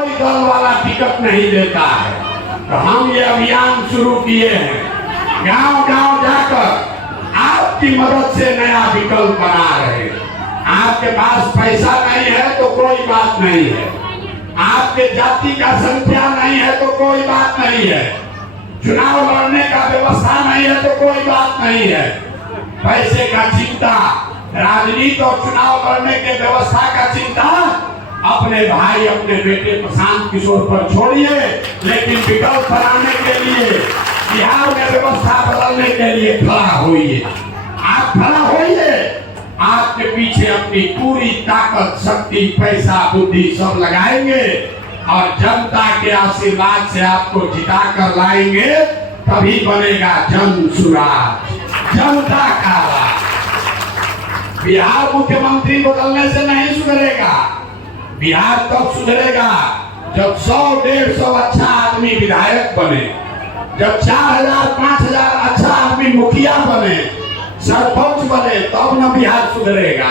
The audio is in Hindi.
कोई दल वाला टिकट नहीं देता है। तो हम ये अभियान शुरू किए हैं, गांव गांव जाकर आपकी मदद से नया विकल्प बना रहे हैं। आपके पास पैसा नहीं है तो कोई बात नहीं है, आपके जाति का संख्या नहीं है तो कोई बात नहीं है, चुनाव लड़ने का व्यवस्था नहीं है तो कोई बात नहीं है। पैसे का चिंता, राजनीति और चुनाव लड़ने के व्यवस्था का चिंता अपने भाई अपने बेटे प्रशांत किशोर पर छोड़िए, लेकिन विकल्प बनाने के लिए, बिहार में व्यवस्था बदलने के लिए खड़ा होइए। आप खड़ा होइए, आपके पीछे अपनी पूरी ताकत, शक्ति, पैसा, बुद्धि सब लगाएंगे और जनता के आशीर्वाद से आपको जिता कर लाएंगे। तभी बनेगा जन सुराज, जनता का राज। बिहार मुख्यमंत्री बदलने से नहीं सुधरेगा। बिहार तब सुधरेगा जब 100-150 अच्छा आदमी विधायक बने, जब 4000-5000 अच्छा आदमी मुखिया बने, सरपंच बने, तब न बिहार सुधरेगा।